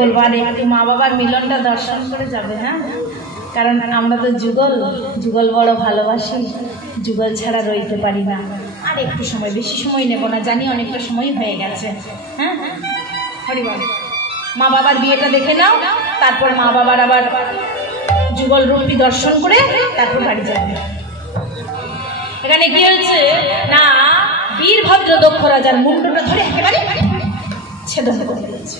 বলবো আর একটু মা বাবার মিলনটা দর্শন করে যাবে। হ্যাঁ, কারণ আমরা তো যুগল বড় ভালোবাসি, যুগল ছাড়া রইতে পারি না। আর একটু সময়, বেশি সময় নেব না, জানি অনেকটা সময় হয়ে গেছে। হ্যাঁ, হরিবল। মা বাবার বিয়েটা দেখে নাও, তারপর মা বাবার আবার যুগল রূপটি দর্শন করে তারপর বাড়ি যাবে। এখানে কি হয়েছে না, বীরভদ্র দক্ষ রাজার মুন্ডটা ধরে একেবারে ছেদন করে দিয়েছে।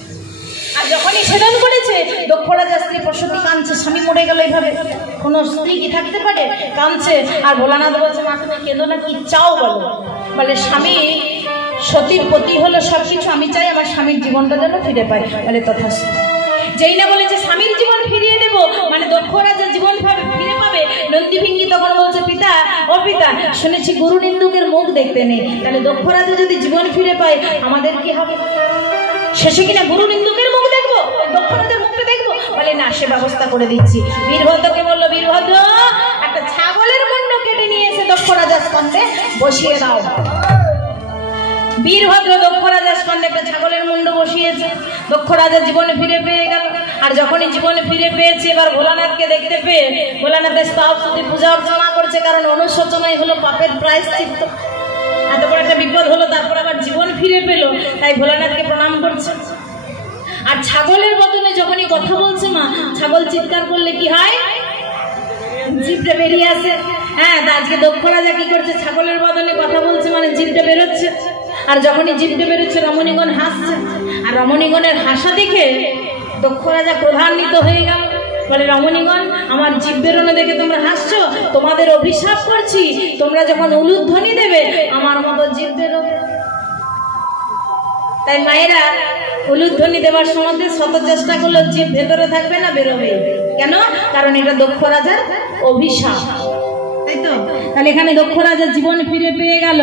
আর যখনই ছেদন করেছে, দক্ষ রাজার স্ত্রী প্রসূতি কাঁদছে, স্বামী মরে গেল। এইভাবে কোনো স্ত্রী কি থাকতে পারে? কাঁদছে। আর ভোলানাথ বলছে, মা তুমি কেঁদো না, কি চাও বলো। বলে স্বামী সতীর পতি হলো সব কিছু, আমি চাই আমার স্বামীর জীবনটা যেন ফিরে পাই। বলে তথাস্তু। যেই না বলেছে স্বামীর জীবন ফিরিয়ে দেব, মানে দক্ষ রাজার জীবন ফিরে পাবে, নন্দীভিঙ্গি তখন বলছে, পিতা ও পিতা, শুনেছি গুরু নিন্দুকের মুখ দেখতে নেই, তাহলে দক্ষ রাজা যদি জীবন ফিরে পায় আমাদের কি হবে? শেষে কিনা গুরু নিন্দুকের মুখ দেখবো, দক্ষ রাজার মুখটা দেখবো? বলে না, সে ব্যবস্থা করে দিচ্ছি। বীরভদ্রকে বললো, বীরভদ্র একটা ছাগলের মুন্ড কেটে নিয়ে এসে দক্ষ রাজার স্কন্ধে বসিয়ে দাও। বীরভদ্র দক্ষ রাজার স্কন্ধে একটা ছাগলের মুন্ড বসিয়েছে। দক্ষ রাজা জীবনে ফিরে পেয়ে গেল। আর যখনই জীবনে ফিরে পেয়েছে, এবার ভোলানাথকে দেখতে পেয়ে ভোলানাথের স্তব স্তুতি পূজা অর্চনা করছে, কারণ অনুশোচনাই হলো পাপের প্রায়শ্চিত্ত। এত বড় একটা বিপদ হলো, তারপর আবার জীবন ফিরে পেল, তাই ভোলানাথকে প্রণাম করছে। আর ছাগলের বদনে যখনই কথা বলছে মা, ছাগল চিৎকার করলে কি হয়? জিভটা বেরিয়ে আসে। হ্যাঁ, আজকে দক্ষ রাজা কি করছে? ছাগলের বদনে কথা বলছে, মানে জিভটা বেরোচ্ছে। আর যখনই জিভটা বেরোচ্ছে, রমণীগণ হাসছে। আর রমণীগণের হাসা দেখে দক্ষ রাজা ক্রোধান্বিত হয়ে গেল। বলে রমণীগণ, আমার জিভ বেরোনো দেখে তোমরা হাসছো? তোমাদের অভিশাপ করছি, তোমরা যখন উলুধ্বনি দেবে আমার মতো জিভ বেরোবে। তাই মায়েরা উলুধ্বনি দেওয়ার সময় শত চেষ্টা করলো, জিভ ভেতরে থাকবে না বেরোবে। কেন? কারণ এটা দক্ষ রাজার অভিশাপ, তাই তো? তাহলে এখানে দক্ষ রাজার জীবন ফিরে পেয়ে গেল,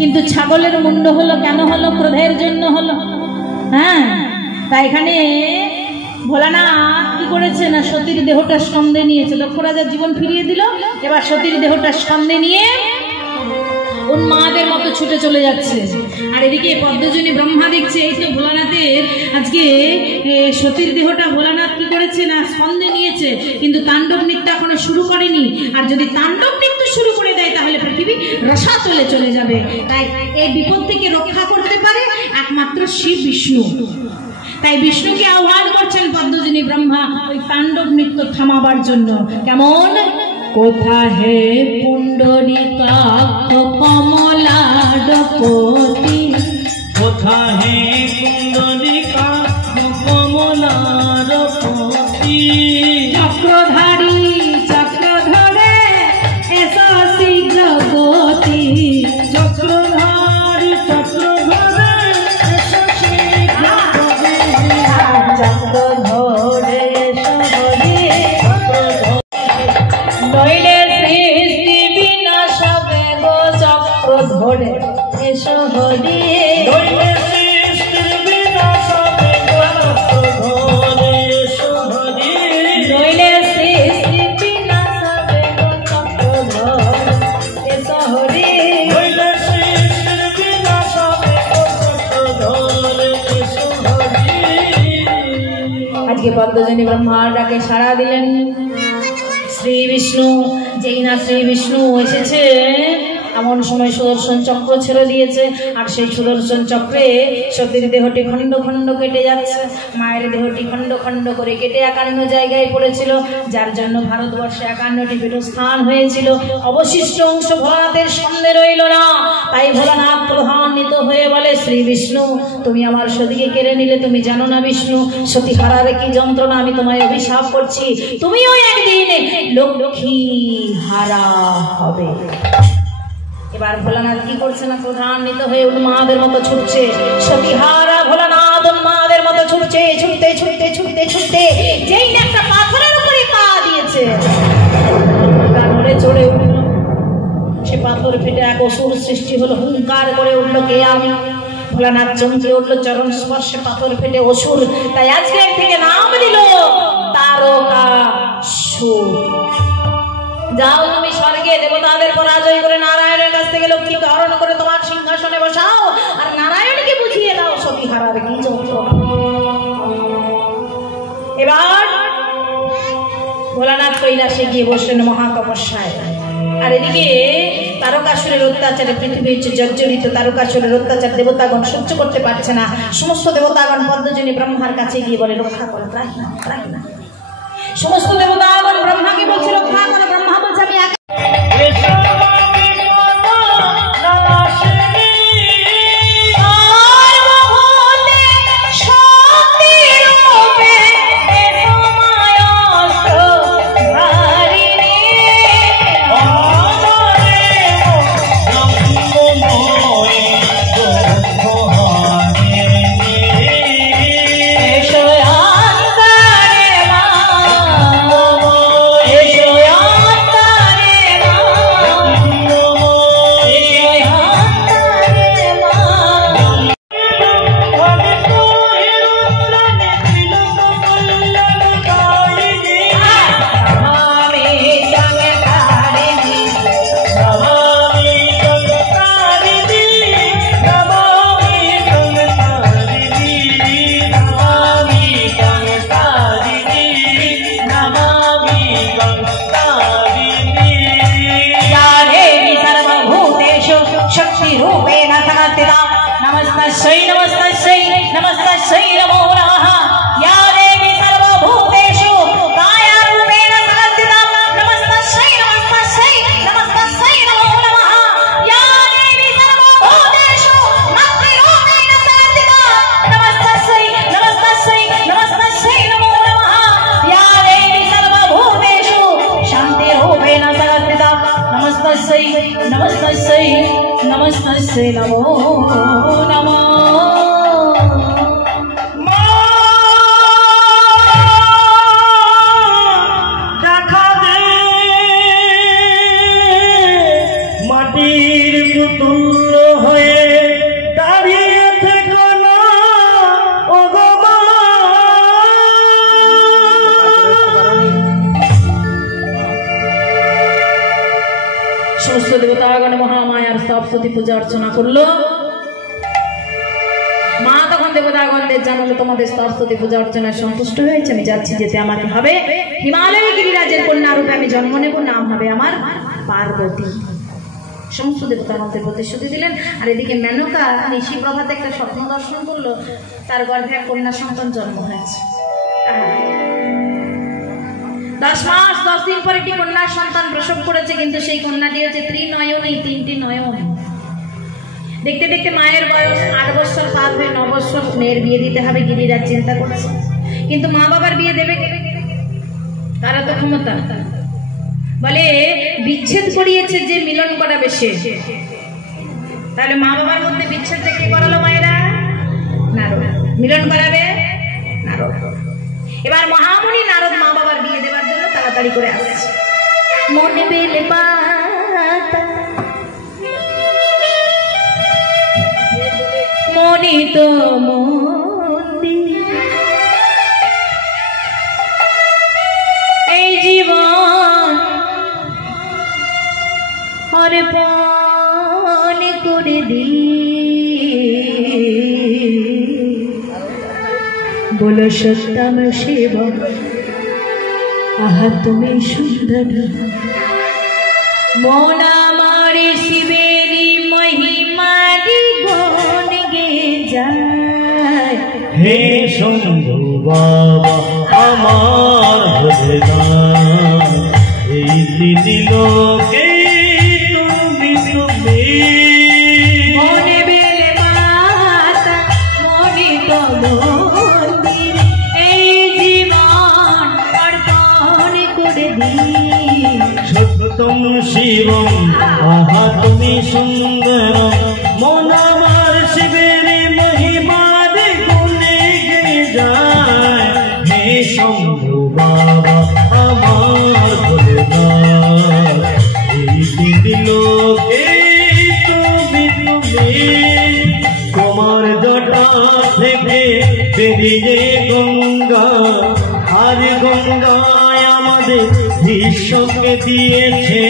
কিন্তু ছাগলের মুন্ড হলো কেন হলো? ক্রোধের জন্য হলো। হ্যাঁ, তাই এখানে ভোলানাথ কি করেছে না, সতীর দেহটা স্কন্ধে নিয়েছে। দক্ষ রাজার জীবন ফিরিয়ে দিল, এবার সতীর দেহটা স্কন্ধে নিয়ে উন্মাদের মতো ছুটে চলে যাচ্ছে। আর এদিকে পদ্মজনী ব্রহ্মা দেখছে, এই তো ভোলানাথের আজকে সতীর দেহটা ভোলানাথ কি করেছে না, স্কন্ধে নিয়েছে, কিন্তু তাণ্ডব নৃত্য এখনো শুরু করেনি। আর যদি তাণ্ডব নৃত্য শুরু করে দেয় তাহলে পৃথিবী রসাতলে চলে যাবে। তাই এই বিপদ থেকে রক্ষা করতে পারে একমাত্র শিব বিষ্ণু। তাই বিষ্ণুকে আহ্বান করছেন পদ্মজনী ব্রহ্মা ওই তাণ্ডব নৃত্য থামাবার জন্য। কেমন? কোথা হে পুণ্ডরীকাক্ষ কমলাডপতি, কোথা হে পুণ্ডরীকাক্ষ কমলাডপতি, চক্রধারী চক্রধরে এসো শীঘ্র গতি, চক্রধারী চক্রধরে এসো শীঘ্র গতি, চক্রধরে এসো হরি, নইলে সৃষ্টি বিনাশ হবে গো, চক্রধরে এসো হরি, নইলে সৃষ্টির বিনাশ হবে গো, চক্রধরে এসো হরি, নইলে সৃষ্টি বিনাশ হবে গো, চক্রধরে এসো হরি, নইলে সৃষ্টির বিনাশ হবে গো, চক্রধরে এসো হরি। আজকে পদ্মজনী ব্রহ্মার ডাকে সাড়া দিলেন শ্রী বিষ্ণু। যেই না শ্রী বিষ্ণু এসেছে, এমন সময় সুদর্শন চক্র ছেড়ে দিয়েছে। আর সেই সুদর্শন চক্রে সতীর দেহটি খণ্ড খণ্ড কেটে যাচ্ছে। মায়ের দেহটি খণ্ড খণ্ড করে কেটে 51 জায়গায় পড়েছিল, যার জন্য ভারতবর্ষে 51টি পীঠস্থান হয়েছিল। অবশিষ্ট অংশ ভোলানাথের সামনে রইল না। তাই ভোলানাথ প্রধান্বিত হয়ে বলে, শ্রী বিষ্ণু তুমি আমার সতীকে কেড়ে নিলে, তুমি জানো না বিষ্ণু সতী হারার কি যন্ত্রণা, আমি তোমায় অভিশাপ করছি, তুমিও একদিন লক্ষ্মী হারা হবে। এবার ভোলানাথ কি করছে না, প্রধান্বিত হয়ে উন্মাদের মতো ছুটছে। সতীহারা ভোলানাথ উন্মাদের মতো ছুটছে, ছুটতে ছুটতে ছুটতে ছুটতে যেই না একটা পাথরের উপরে পা দিয়েছে, তারপরে চড়ে উঠল। সে পাথর ফেটে এক অসুর সৃষ্টি হলো, হুঙ্কার করে উঠলো, কে আমি? ভোলানাথ চমকে উঠলো, চরণ স্পর্শে পাথর ফেটে অসুর। তাই আজকে থেকে নাম দিল তারকাসুর। যাও তুমি স্বর্গে দেবতাদের পরাজয় করে নারায়ণের কাছ থেকে লক্ষ্মীকে হরণ করে তোমার সিংহাসনে বসাও, আর নারায়ণকে বুঝিয়ে দাও সতীহারার কি যন্ত্রণা। কৈলাসে গিয়ে বসলেন মহাতপস্যায়। আর এদিকে তারকাসুরের অত্যাচারে পৃথিবী হচ্ছে জর্জরিত। তারকাসুরের অত্যাচার দেবতাগণ সহ্য করতে পারছে না। সমস্ত দেবতাগণ পদ্মজনী ব্রহ্মার কাছে গিয়ে বলে রক্ষা করো, ত্রাহি না, ত্রাহি না। সমস্ত দেবতাগণ ব্রহ্মাকে বলছে রক্ষা করো। ব্রহ্মা বলছে আমি একা। नमस्तस्यै नमो नमः। দেখা দে মাটির পুতুল হয়ে দাঁড়িয়ে থেকো না ও গো মা। সমস্ত দেবতাগণ মহামায়ার সরস্বতী পূজা অর্চনা করলো। মা তখন দেবতাগণদের জানালো তোমাদের সরস্বতী পূজা অর্চনায় সন্তুষ্ট হয়েছে, আমি যাচ্ছি, যেতে আমাকে হবে। হিমালয় গিরিরাজের কন্যা রূপে আমি জন্ম নেব, নাম হবে আমার পার্বতী। সমস্ত দেবতাগণদের প্রতিশ্রুতি দিলেন। আর এদিকে মেনকা নিশি প্রভাতে একটা স্বপ্ন দর্শন করলো, তার গর্ভে এক কন্যা সন্তান জন্ম হয়েছে। 10 মাস 10 দিন পরে একটি কন্যা সন্তান প্রসব করেছে, কিন্তু সেই কন্যাটি হচ্ছে ত্রিনয়নী, 3টি নয়ন। দেখতে দেখতে মায়ের বয়স 8 বছর পার হয়ে 9 বছর, মেয়ের বিয়ে দিতে হবে। গিরিরাজ চিন্তা করছে, কিন্তু মা বাবার বিয়ে দেবে কে? তারা তো ক্ষমতা বলে বিচ্ছেদ করিয়েছে যে মিলন করাবে সে। তাহলে মা বাবার মধ্যে বিচ্ছেদ কে করালো? মায়েরা নারদ। মিলন করাবে নারদ। এবার মহামুনি নারদ মা বাবার বিয়ে দেওয়ার জন্য তাড়াতাড়ি করে আসছে। মনে বেলে পাতা মনি তো মন্দির, এই জীবন অর্পণ করে দি। बोलो सत्यम शिव आहा তুমি সুন্দর মোনা মারি শিবেরি মহিমারি গুণ গে যায়। হে শম্ভু বাবা আমার ভগবান, এই লোকে তুমি তুমি। মনে বেলে মাতা মনে তো মন্দির, এই জীবন অর্পণ করে দি। সত্যম শিবম আহা তুমি সুন্দর, মন আমার শিবের মহিমার গুণে গে যায়। হে শম্ভু বাবা আমার ভগবান, এই লোকে তুমি তুমি। তোমার জটা থেকে বেরিয়ে গঙ্গা, আর গঙ্গায় আমাদের বিশ্বকে দিয়েছে।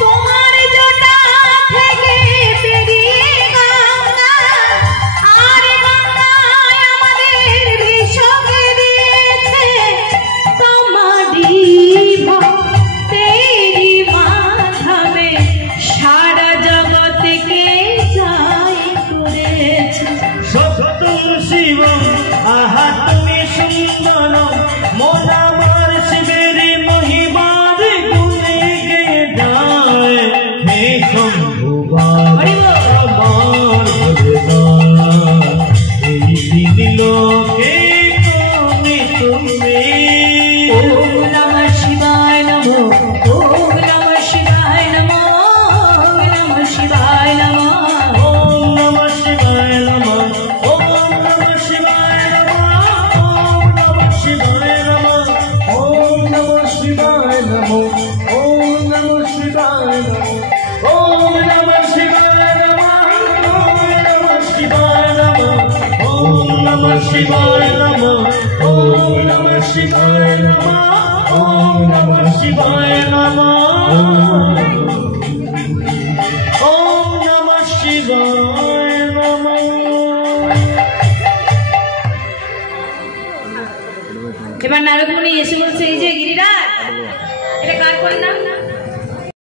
তোমার জটা থেকে বেরিয়ে গঙ্গা, আর গঙ্গায় আমাদের বিশ্বকে দিয়েছে। তোমারই ভক্ত শিবায় নমঃ ওম নমঃ শিবায় নমঃ ওম নমঃ শিবায় নমঃ ওম নমঃ শিবায় নমঃ। এবার নারদ মুনি এসে বলছে, এই যে